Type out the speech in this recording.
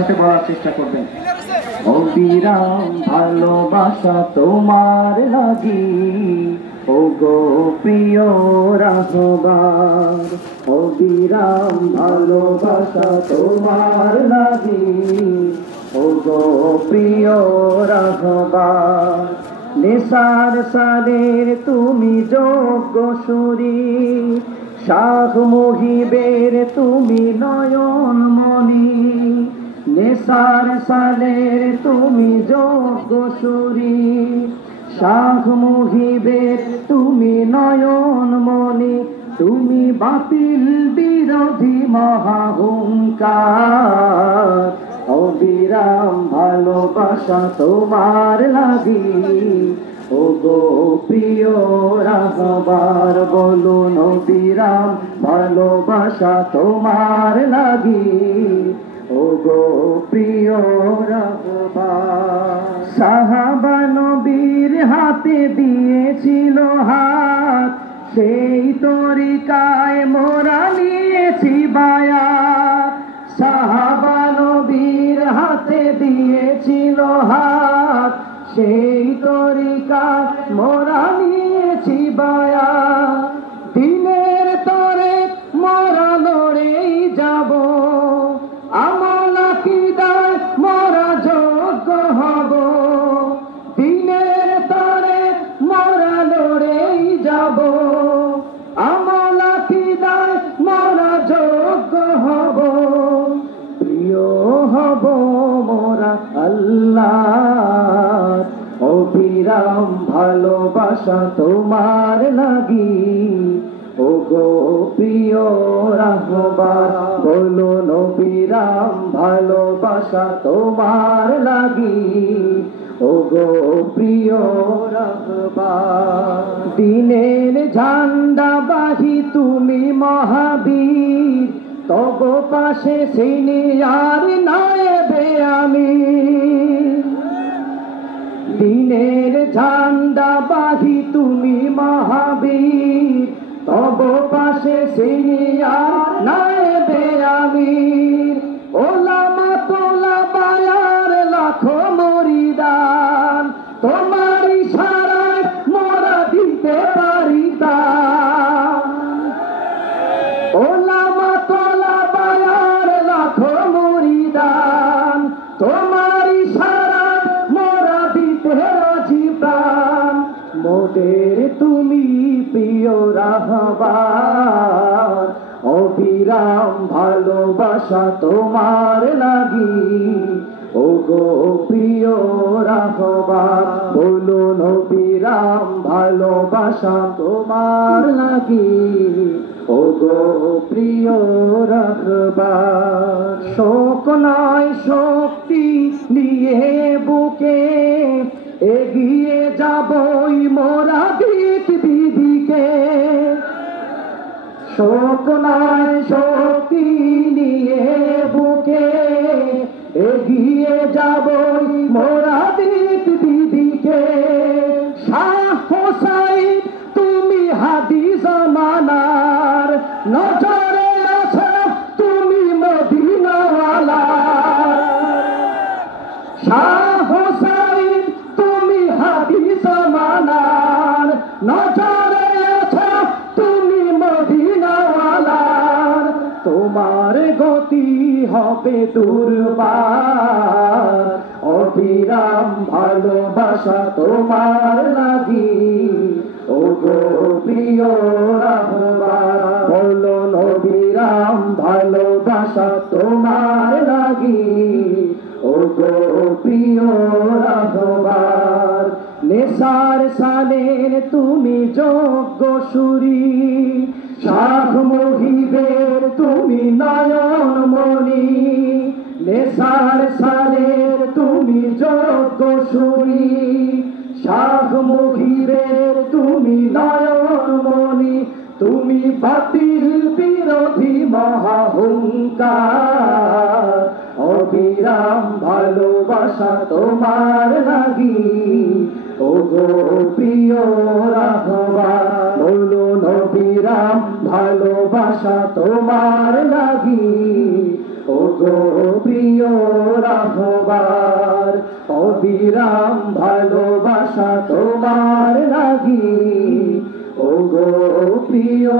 সাথে বলার চেষ্টা করবেন। অবিরাম ভালোবাসা তোমার লাগি, ও গো প্রিয় রাহবার। অবিরাম ভালোবাসা তোমার লাগি, ও গো প্রিয় রাহবার। নেশার সাদের তুমি যোগ্য সুরি, শাহ মুহিবের তুমি নয়ন মনি। নেশার সাদের তুমি যোগ্য সুরি, শাহ মুহিবের তুমি নয়ন মনি। তুমি বাতিল বিরোধী মহাহুঙ্কার, অবিরাম ভালোবাসা তোমার লাগি, ও গো প্রিয় রাহবার। বলুন অবিরাম ভালোবাসা তোমার লাগি, ও গো প্রিয় রাহবার। সাহাবা নবীর হাতে দিয়েছিল হাত, সেই তরিকায় মোরা নিয়েছি বায়াত। সাহাবা নবীর হাতে দিয়েছিল হাত, সেই তরিকায় মোরা নিয়েছি বায়াত। দিনের তরে মোরা লড়েই যাব, আমল আকীদায় মোরা যোগ্য হব। দিনের তরে মোরা লড়েই যাব, আমল আকীদায় মোরা যোগ্য হব। প্রিয় হব মোরা আল্লাহর, অবিরাম ভালোবাসা তোমার লাগি, ও গো প্রিয় রাহবার। বলুন অবিরাম ভালোবাসা তোমার লাগি, ও গো প্রিয় রাহবার। দিনের ঝান্ডাবাহী তুমি মহাবীর, তব পাশে সিনিয়র নায়েবে আমির। দিনের ঝান্ডাবাহী তুমি মহাবীর, তব পাশে সিনিয়র নায়েবে আমির। ওলামা তোলা বায়ার লাখো মরিদান, তোমার ইশারায় মোরা দিতে পারি দান। ওলামা তোলা বায়ার লাখো মরিদান, তোমার ইশারায় মোরা দিতে রাজি প্রাণ। মোদের তুমি প্রিয় রাহবার, অবিরাম ভালোবাসা তোমার লাগি, ও গো প্রিয় রাহবার। বলুন অবিরাম ভালোবাসা তোমার লাগি, ও গো প্রিয় রাহবার। শোক নয় শক্তি নিয়ে বুকে এগিয়ে যাবই মোরা দিক দিদিকে। শোক নয় শক্তি নিয়ে বুকে এগিয়ে যাবই মোরা দিক দিদিকে। শাহ হোসাইন তুমি হাদি জামানার, নজরে আছো তুমি মদিনাওয়ালার। শাহ হোসাইন তুমি হাদি জামানার, নজরে আছো তুমি মদিনাওয়ালার। তোমার গতি হবে দুর্বার, অবিরাম ভালোবাসা তোমার লাগি, ও গো প্রিয় রাহবার। বলুন অবিরাম ভালোবাসা তোমার লাগি, ও গো প্রিয় রাহবার। নেশার সালের তুমি যোগ্য সুরি, শাহ মুহিবের তুমি নয়ন মনি। নেশার সালের তুমি যোগ্য সুরি, শাহ মুহিবের তুমি নয়ন মনি। তুমি বাতিল বিরোধী মহাহুঙ্কার, অবিরাম ভালোবাসা তোমার লাগি, ও গো প্রিয় রাহবার। বলুন অবিরাম ভালোবাসা তোমার লাগি, ও গো প্রিয় রাহবার অবিরাম ভালোবাসা তোমার লাগি ও গো প্রিয়